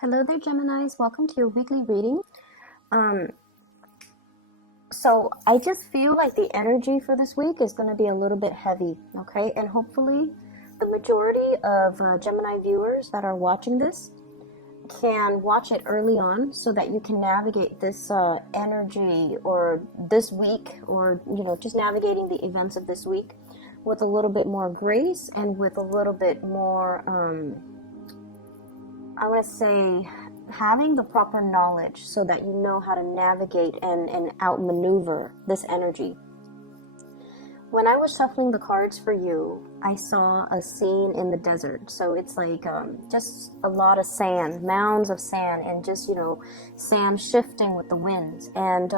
Hello there, Geminis. Welcome to your weekly reading. So I just feel like the energy for this week is going to be a little bit heavy, okay? And hopefully the majority of Gemini viewers that are watching this can watch it early on so that you can navigate this energy or this week, or, just navigating the events of this week with a little bit more grace and with a little bit more, I want to say, having the proper knowledge so that you know how to navigate and outmaneuver this energy. When I was shuffling the cards for you, I saw a scene in the desert. So it's like just a lot of sand, mounds of sand, and just, sand shifting with the winds. And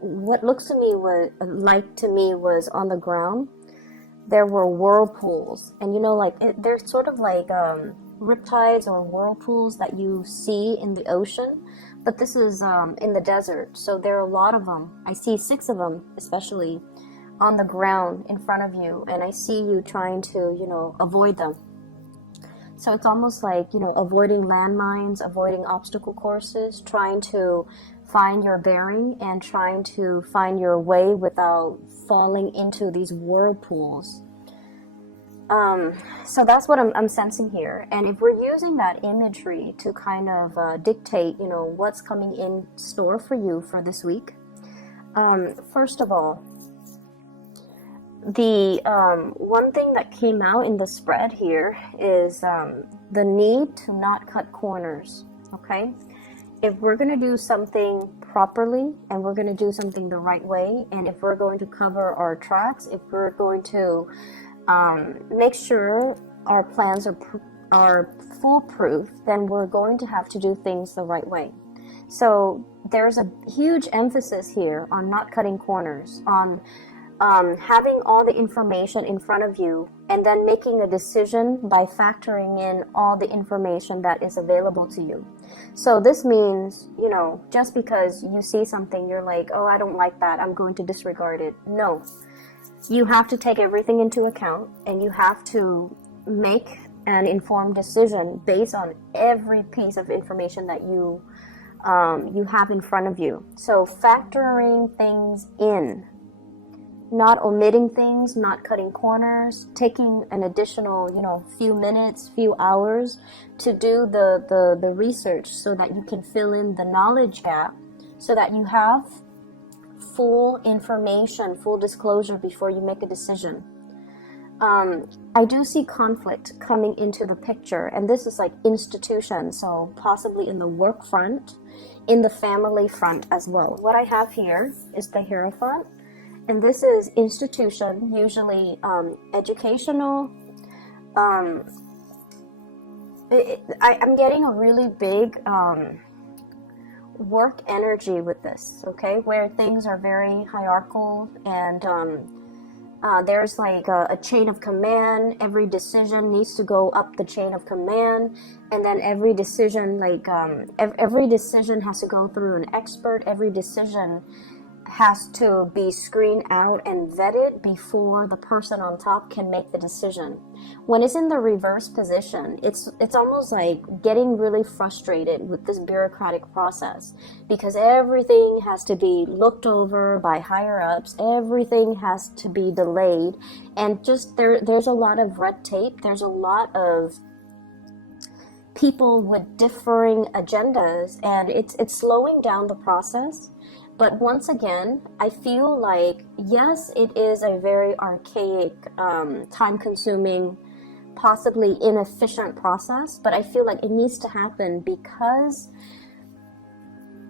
what looks to me was on the ground, there were whirlpools. And, they're sort of like riptides or whirlpools that you see in the ocean, but this is in the desert, so there are a lot of them. I see 6 of them especially on the ground in front of you, and I see you trying to avoid them. So it's almost like avoiding landmines, avoiding obstacle courses, trying to find your bearing and trying to find your way without falling into these whirlpools. So that's what I'm sensing here. And if we're using that imagery to kind of dictate, what's coming in store for you for this week, first of all, the one thing that came out in the spread here is the need to not cut corners, okay? If we're going to do something properly and we're going to do something the right way, and if we're going to cover our tracks, if we're going to make sure our plans are foolproof, then we're going to have to do things the right way. So there's a huge emphasis here on not cutting corners, on having all the information in front of you and then making a decision by factoring in all the information that is available to you. So this means, just because you see something, you're like, oh, I don't like that, I'm going to disregard it. No. You have to take everything into account, and you have to make an informed decision based on every piece of information that you have in front of you. So factoring things in, not omitting things, not cutting corners, taking an additional, few minutes, few hours to do the research so that you can fill in the knowledge gap, so that you have full information, full disclosure before you make a decision. I do see conflict coming into the picture, and this is like institution, so possibly in the work front, in the family front as well. What I have here is the Hierophant, and this is institution, usually educational. I'm getting a really big work energy with this, okay, where things are very hierarchical, and there's like a chain of command. Every decision needs to go up the chain of command, and then every decision, every decision has to go through an expert. Every decision has to be screened out and vetted before the person on top can make the decision. When it's in the reverse position, it's almost like getting really frustrated with this bureaucratic process, because everything has to be looked over by higher ups, everything has to be delayed, and just there's a lot of red tape, there's a lot of people with differing agendas, and it's slowing down the process. But once again, I feel like, yes, it is a very archaic, time-consuming, possibly inefficient process, but I feel like it needs to happen because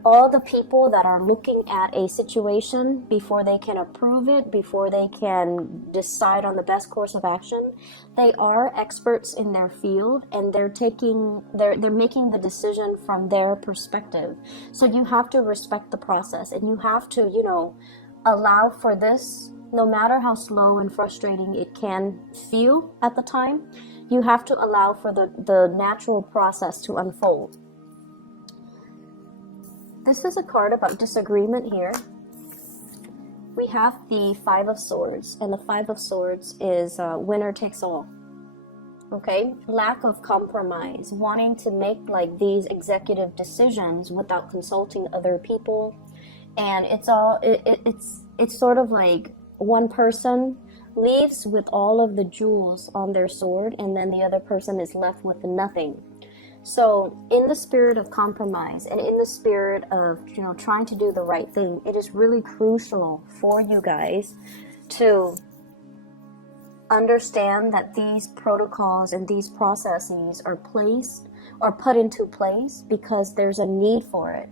all the people that are looking at a situation before they can approve it, before they can decide on the best course of action, they are experts in their field, and they're making the decision from their perspective. So you have to respect the process, and you have to, allow for this, no matter how slow and frustrating it can feel at the time. You have to allow for the natural process to unfold. This is a card about disagreement here. We have the 5 of Swords, and the 5 of Swords is winner takes all. okay? Lack of compromise, wanting to make like these executive decisions without consulting other people. And it's sort of like one person leaves with all of the jewels on their sword, and then the other person is left with nothing. So in the spirit of compromise and in the spirit of, you know, trying to do the right thing, it is really crucial for you guys to understand that these protocols and these processes are placed or put into place because there's a need for it.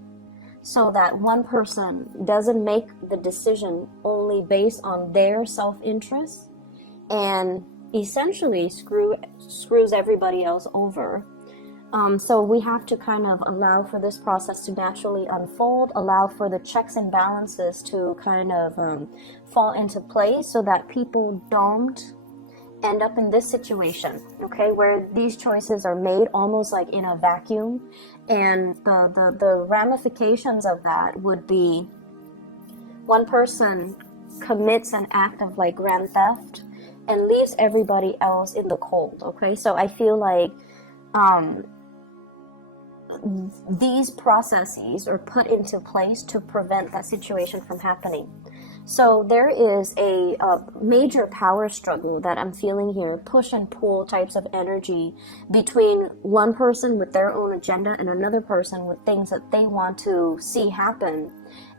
So that one person doesn't make the decision only based on their self-interest and essentially screws everybody else over. So we have to kind of allow for this process to naturally unfold, allow for the checks and balances to kind of fall into place so that people don't end up in this situation, okay, where these choices are made almost like in a vacuum. And the ramifications of that would be one person commits an act of like grand theft and leaves everybody else in the cold, okay? So I feel like these processes are put into place to prevent that situation from happening. So there is a major power struggle that I'm feeling here, push and pull types of energy between one person with their own agenda and another person with things that they want to see happen.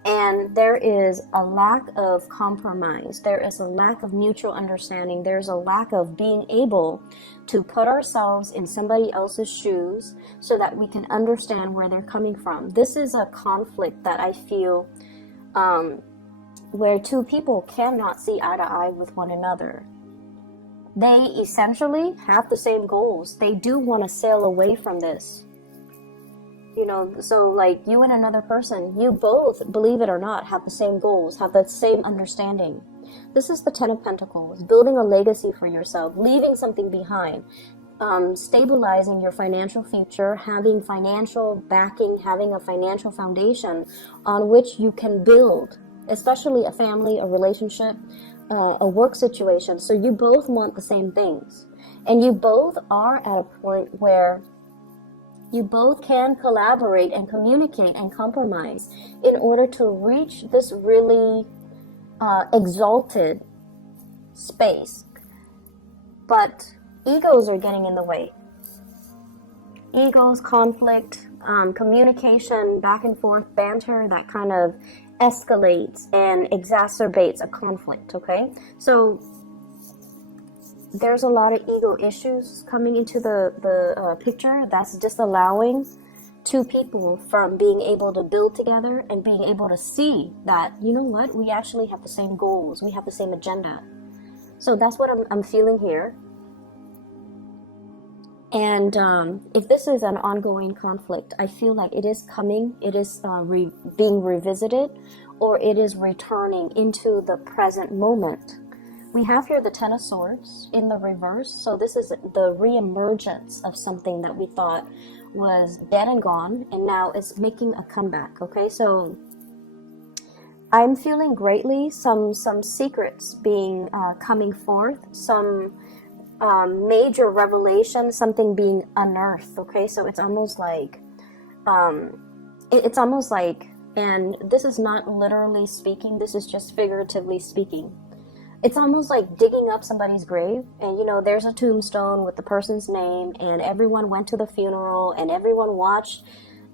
And there is a lack of compromise. There is a lack of mutual understanding. There's a lack of being able to put ourselves in somebody else's shoes so that we can understand where they're coming from. This is a conflict that I feel where two people cannot see eye to eye with one another. They essentially have the same goals. They do want to sail away from this. You know, so like you and another person, you both, believe it or not, have the same goals, have the same understanding. This is the Ten of Pentacles, building a legacy for yourself, leaving something behind, stabilizing your financial future, having financial backing, having a financial foundation on which you can build, especially a family, a relationship, a work situation. So you both want the same things. And you both are at a point where you both can collaborate and communicate and compromise in order to reach this really exalted space. But egos are getting in the way. Egos, conflict, communication, back and forth, banter, that kind of escalates and exacerbates a conflict, okay? So there's a lot of ego issues coming into the picture that's disallowing two people from being able to build together and being able to see that, you know what, we actually have the same goals, we have the same agenda. So that's what I'm feeling here. And if this is an ongoing conflict, I feel like it is coming, it is being revisited, or it is returning into the present moment. We have here the Ten of Swords in the reverse. So this is the reemergence of something that we thought was dead and gone, and now is making a comeback, okay? So I'm feeling greatly some secrets being coming forth, some major revelation, something being unearthed, okay? So it's almost like, and this is not literally speaking, this is just figuratively speaking. It's almost like digging up somebody's grave, and you know, there's a tombstone with the person's name, and everyone went to the funeral, and everyone watched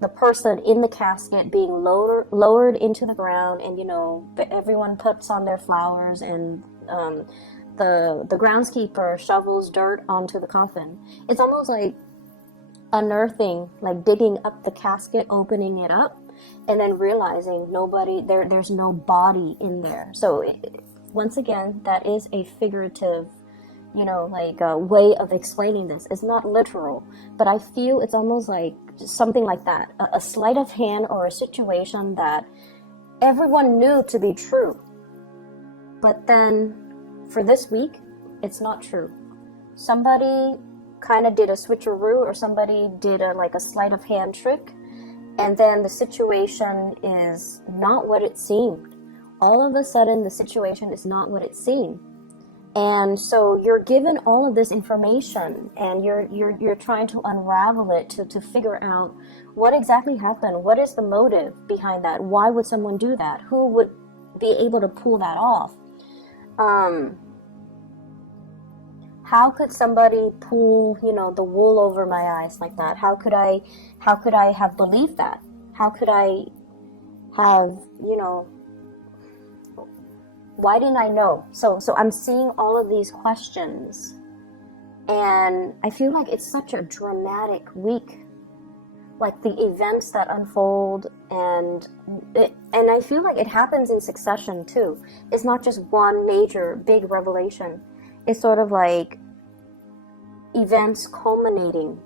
the person in the casket being lowered into the ground, and you know, everyone puts on their flowers, and the groundskeeper shovels dirt onto the coffin. It's almost like unearthing, like digging up the casket, opening it up, and then realizing there's no body in there. So once again, that is a figurative, you know, like a way of explaining this. It's not literal, but I feel it's almost like something like that, a sleight of hand or a situation that everyone knew to be true. But then for this week, it's not true. Somebody kind of did a switcheroo, or somebody did a sleight of hand trick, and then the situation is not what it seemed. All of a sudden, the situation is not what it seemed. And so you're given all of this information, and you're trying to unravel it to figure out what exactly happened. What is the motive behind that? Why would someone do that? Who would be able to pull that off? How could somebody pull, the wool over my eyes like that? How could I have believed that? How could I have, why didn't I know? So I'm seeing all of these questions, and I feel like it's such a dramatic week. Like the events that unfold, and I feel like it happens in succession too. It's not just one major big revelation. It's sort of like events culminating,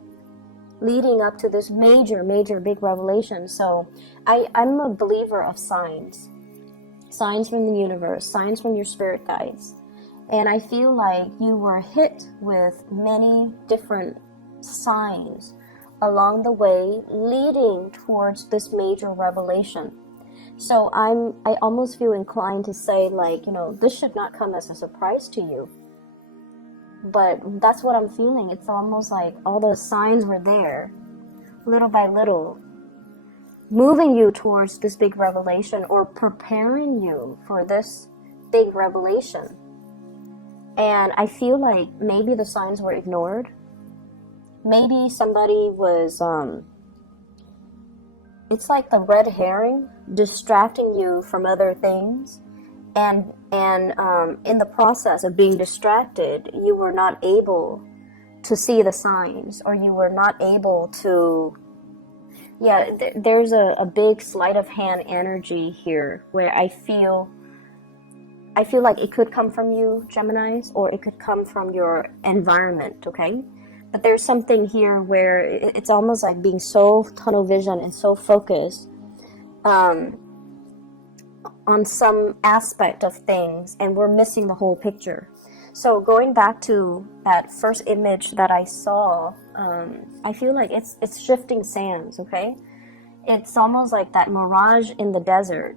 leading up to this major big revelation. So I'm a believer of signs from the universe, signs from your spirit guides. And I feel like you were hit with many different signs along the way, leading towards this major revelation. So I almost feel inclined to say, like, this should not come as a surprise to you. But that's what I'm feeling. It's almost like all those signs were there, little by little, moving you towards this big revelation, or preparing you for this big revelation. And I feel like maybe the signs were ignored. Maybe somebody was, it's like the red herring distracting you from other things. And in the process of being distracted, you were not able to see the signs, or you were not able to, there's a big sleight of hand energy here, where I feel like it could come from you, Geminis, or it could come from your environment, okay? But there's something here where it's almost like being so tunnel vision and so focused on some aspect of things, and we're missing the whole picture. So going back to that first image that I saw, I feel like it's shifting sands, okay? It's almost like that mirage in the desert.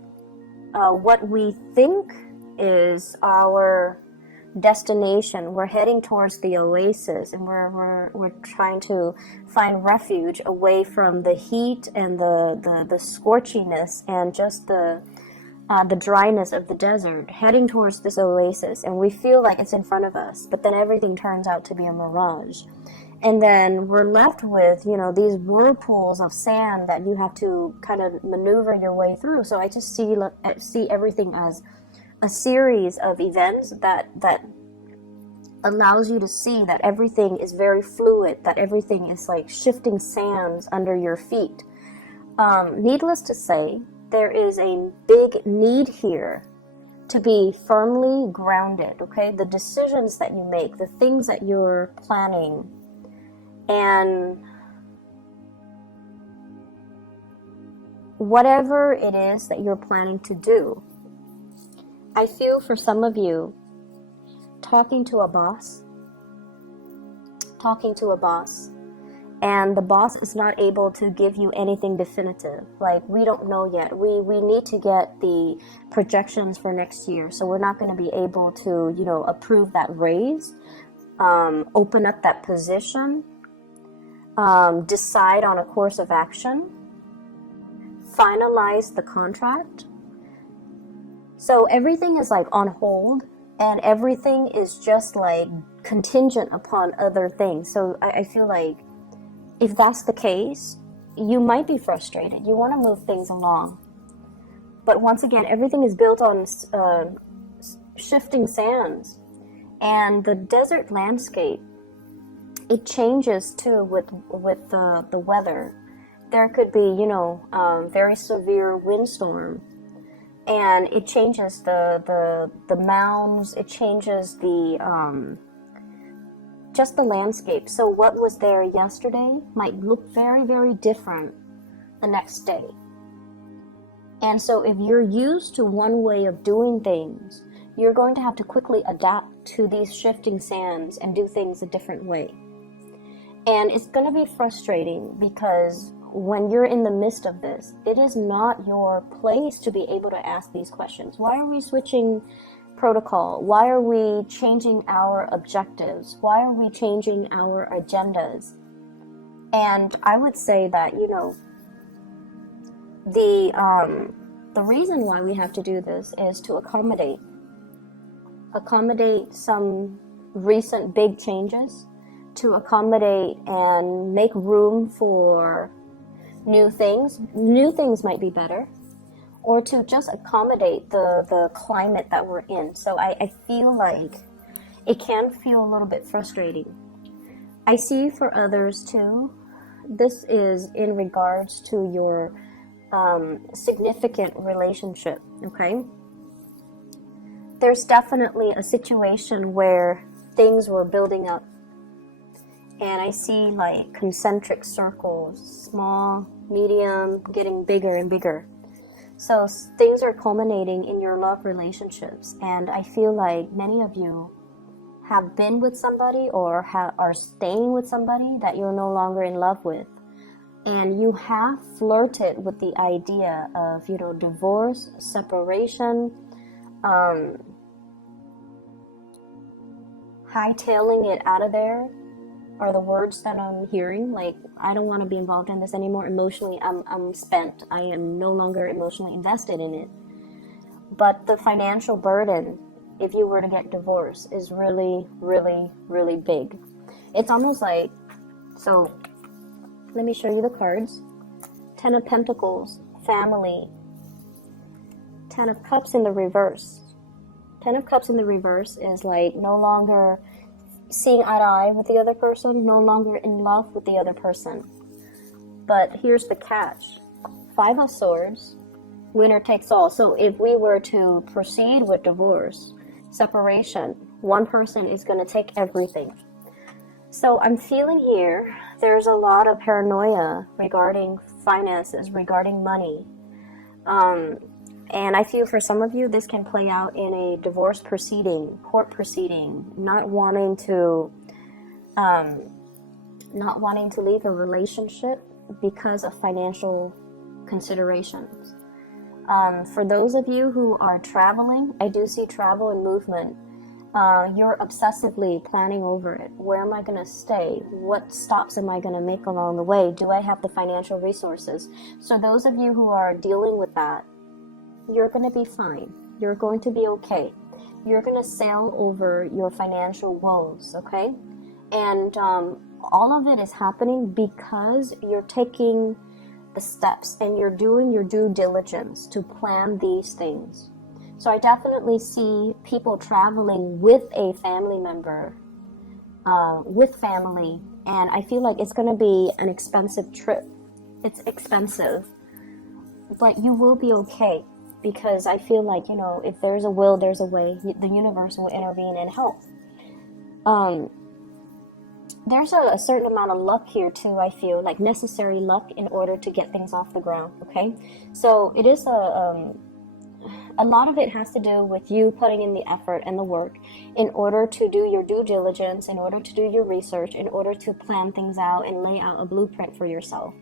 What we think is our destination, we're heading towards the oasis, and we're trying to find refuge away from the heat and the scorchiness and just the dryness of the desert, heading towards this oasis, and we feel like it's in front of us, but then everything turns out to be a mirage. And then we're left with, these whirlpools of sand that you have to kind of maneuver your way through. So I just see everything as a series of events that allows you to see that everything is very fluid, that everything is like shifting sands under your feet. Needless to say, there is a big need here to be firmly grounded, okay? The decisions that you make, the things that you're planning, and whatever it is that you're planning to do. I feel for some of you, talking to a boss, and the boss is not able to give you anything definitive. Like, we don't know yet. We need to get the projections for next year, so we're not going to be able to, approve that raise, open up that position, decide on a course of action, finalize the contract. So everything is like on hold, and everything is just like contingent upon other things. So I feel like if that's the case, you might be frustrated. You want to move things along. But once again, everything is built on shifting sands. And the desert landscape, it changes too with the weather. There could be, very severe windstorm. And it changes the mounds, it changes just the landscape. So what was there yesterday might look very, very different the next day. And so if you're used to one way of doing things, you're going to have to quickly adapt to these shifting sands and do things a different way. And it's going to be frustrating because when you're in the midst of this, it is not your place to be able to ask these questions. Why are we switching protocol? Why are we changing our objectives? Why are we changing our agendas? And I would say that, you know, the reason why we have to do this is to accommodate some recent big changes, to accommodate and make room for new things. New things might be better, or to just accommodate the climate that we're in. So I feel like it can feel a little bit frustrating. I see for others too, this is in regards to your significant relationship, okay? There's definitely a situation where things were building up, and I see like concentric circles, small, medium, getting bigger and bigger. So things are culminating in your love relationships, and I feel like many of you have been with somebody or are staying with somebody that you're no longer in love with. And you have flirted with the idea of, you know, divorce, separation, hightailing it out of there are the words that I'm hearing. Like, I don't want to be involved in this anymore. Emotionally, I'm spent. I am no longer emotionally invested in it. But the financial burden, if you were to get divorced, is really, really, really big. It's almost like, so let me show you the cards. 10 of Pentacles, family. 10 of Cups in the reverse. 10 of Cups in the reverse is like no longer seeing eye to eye with the other person, no longer in love with the other person. But here's the catch. 5 of Swords, winner takes all. So if we were to proceed with divorce, separation, one person is going to take everything. So I'm feeling here, there's a lot of paranoia regarding finances, regarding money. And I feel for some of you, this can play out in a divorce proceeding, court proceeding, not wanting to leave a relationship because of financial considerations. For those of you who are traveling, I do see travel and movement. You're obsessively planning over it. Where am I going to stay? What stops am I going to make along the way? Do I have the financial resources? So those of you who are dealing with that, you're going to be fine. You're going to be okay. You're going to sail over your financial woes, okay? And all of it is happening because you're taking the steps and you're doing your due diligence to plan these things. So I definitely see people traveling with a family member, with family, and I feel like it's going to be an expensive trip. It's expensive, but you will be okay, because I feel like, you know, if there's a will, there's a way. The universe will intervene and help. There's a certain amount of luck here too, I feel, like necessary luck in order to get things off the ground, okay? So it is a lot of it has to do with you putting in the effort and the work in order to do your due diligence, in order to do your research, in order to plan things out and lay out a blueprint for yourself.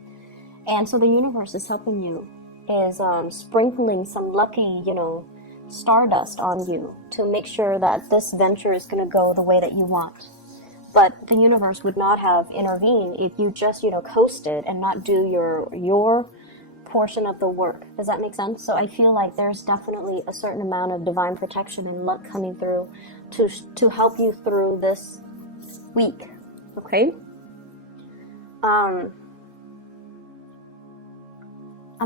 And so the universe is helping you, is sprinkling some lucky, you know, stardust on you to make sure that this venture is going to go the way that you want. But the universe would not have intervened if you just, you know, coasted and not do your portion of the work. Does that make sense? So I feel like there's definitely a certain amount of divine protection and luck coming through to help you through this week. Okay? I'm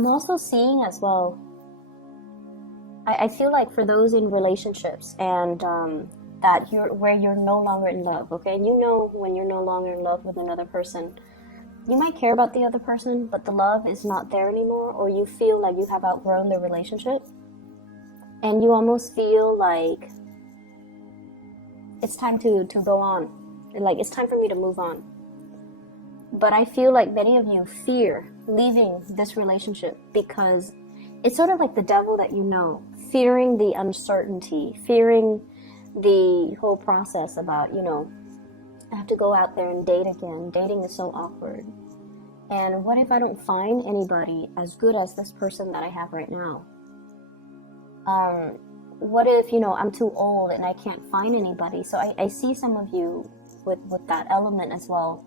also seeing as well, I feel like for those in relationships and that where you're no longer in love, okay? And you know when you're no longer in love with another person, you might care about the other person, but the love is not there anymore, or you feel like you have outgrown the relationship, and you almost feel like it's time to go on, like it's time for me to move on. But I feel like many of you fear leaving this relationship because it's sort of like the devil that you know, fearing the uncertainty, fearing the whole process about, you know, I have to go out there and date again. Dating is so awkward. And what if I don't find anybody as good as this person that I have right now? what if, I'm too old and I can't find anybody? So I see some of you with that element as well.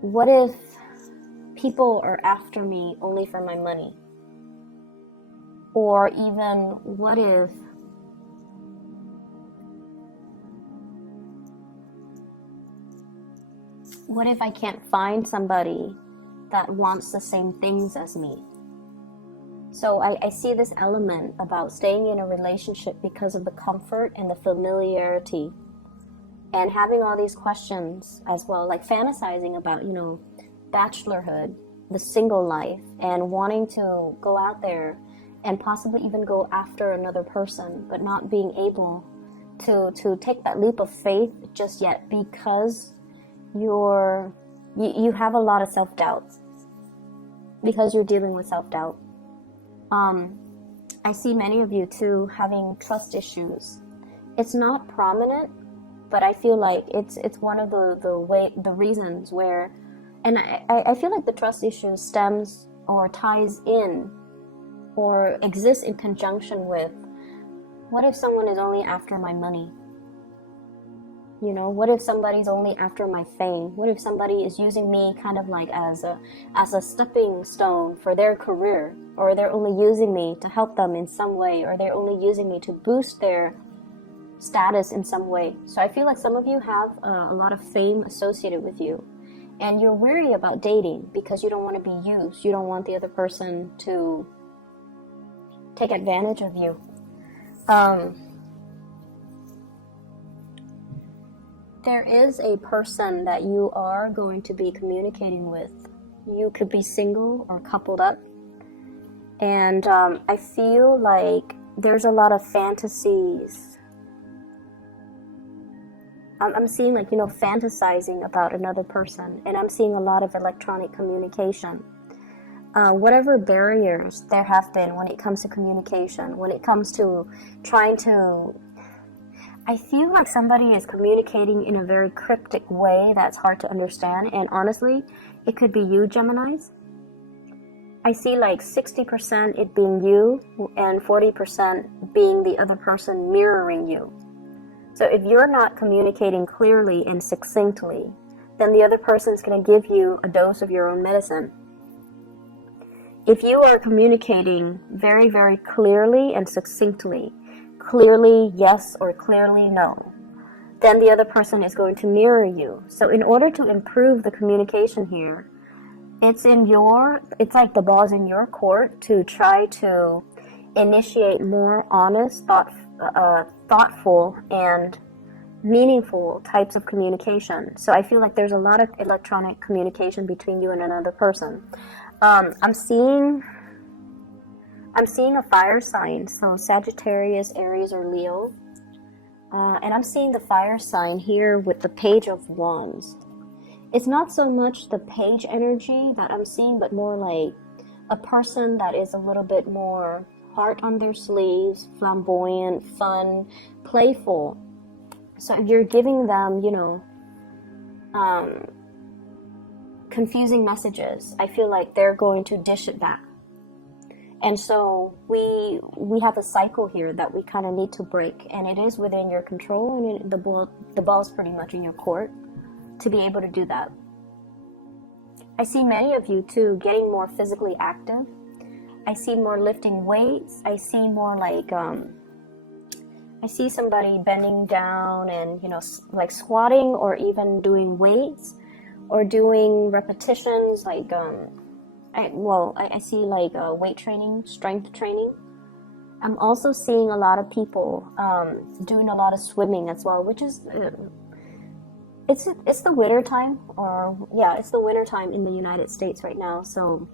What if people are after me only for my money? Or even what if I can't find somebody that wants the same things as me? So I see this element about staying in a relationship because of the comfort and the familiarity, and having all these questions as well, like fantasizing about, bachelorhood, the single life, and wanting to go out there and possibly even go after another person, but not being able to take that leap of faith just yet because you have a lot of self-doubt, because you're dealing with self-doubt. I see many of you too having trust issues. It's not prominent, but I feel like it's one of the reasons where, and I feel like the trust issue stems or ties in or exists in conjunction with, what if someone is only after my money? What if somebody's only after my fame? What if somebody is using me kind of like as a stepping stone for their career? Or they're only using me to help them in some way, or they're only using me to boost their status in some way. So I feel like some of you have a lot of fame associated with you, and you're wary about dating because you don't want to be used. You don't want the other person to take advantage of you. There is a person that you are going to be communicating with. You could be single or coupled up. And I feel like there's a lot of fantasies. I'm seeing like, fantasizing about another person. And I'm seeing a lot of electronic communication. Whatever barriers there have been when it comes to communication, when it comes to trying to... I feel like somebody is communicating in a very cryptic way that's hard to understand. And honestly, it could be you, Geminis. I see like 60% it being you and 40% being the other person mirroring you. So if you're not communicating clearly and succinctly, then the other person is going to give you a dose of your own medicine. If you are communicating very, very clearly and succinctly, clearly yes or clearly no, then the other person is going to mirror you. So in order to improve the communication here, it's like the ball's in your court to try to initiate more honest, thoughtful, and meaningful types of communication. So I feel like there's a lot of electronic communication between you and another person. I'm seeing a fire sign, so Sagittarius, Aries, or Leo. And I'm seeing the fire sign here with the Page of Wands. It's not so much the page energy that I'm seeing, but more like a person that is a little bit more heart on their sleeves, flamboyant, fun, playful. So if you're giving them, confusing messages, I feel like they're going to dish it back. And so we have a cycle here that we kind of need to break, and it is within your control, and the ball's pretty much in your court to be able to do that. I see many of you too getting more physically active. I see more lifting weights. I see more like I see somebody bending down and like squatting, or even doing weights, or doing repetitions like I see like weight training, strength training. I'm also seeing a lot of people doing a lot of swimming as well, which is it's the winter time, it's the winter time in the United States right now. So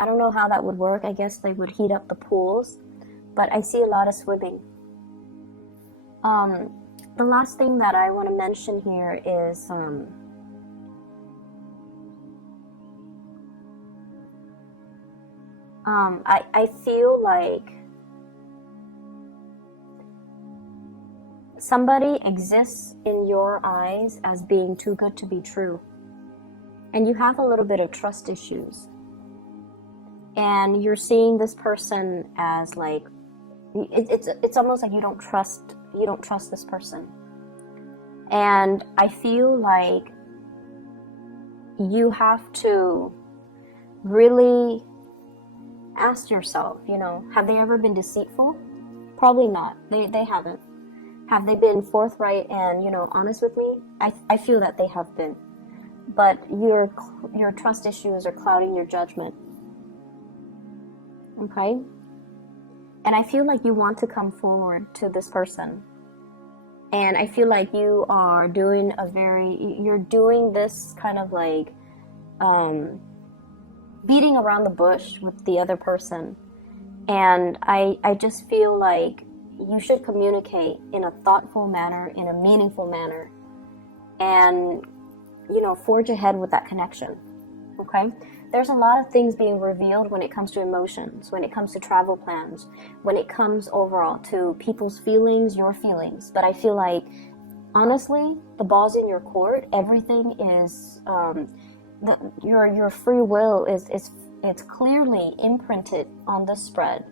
I don't know how that would work. I guess they would heat up the pools, but I see a lot of swimming. The last thing that I want to mention here is I feel like somebody exists in your eyes as being too good to be true, and you have a little bit of trust issues. and you're seeing this person as like, it's almost like you don't trust this person. And I feel like you have to really ask yourself, you know, have they ever been deceitful? Probably not. They haven't. Have they been forthright and, you know, honest with me? I feel that they have been. But your trust issues are clouding your judgment. Okay? And I feel like you want to come forward to this person. And I feel like you are doing you're doing this kind of like beating around the bush with the other person. And I just feel like you should communicate in a thoughtful manner, in a meaningful manner, and, you know, forge ahead with that connection. Okay? There's a lot of things being revealed when it comes to emotions, when it comes to travel plans, when it comes overall to people's feelings, your feelings. But I feel like, honestly, the ball's in your court. Everything is, your free will it's clearly imprinted on the spread.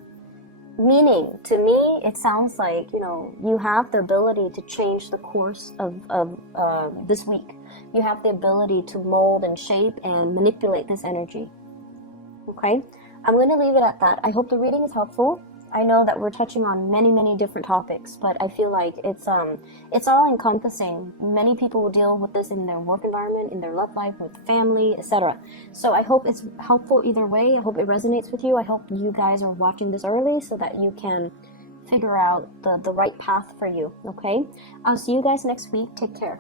Meaning, to me, it sounds like, you know, you have the ability to change the course of this week. You have the ability to mold and shape and manipulate this energy. Okay? I'm going to leave it at that. I hope the reading is helpful. I know that we're touching on many different topics, but I feel like it's all encompassing. Many people will deal with this in their work environment, in their love life, with family, etc. So I hope it's helpful either way. I hope it resonates with you. I hope you guys are watching this early so that you can figure out the right path for you. Okay? I'll see you guys next week. Take care.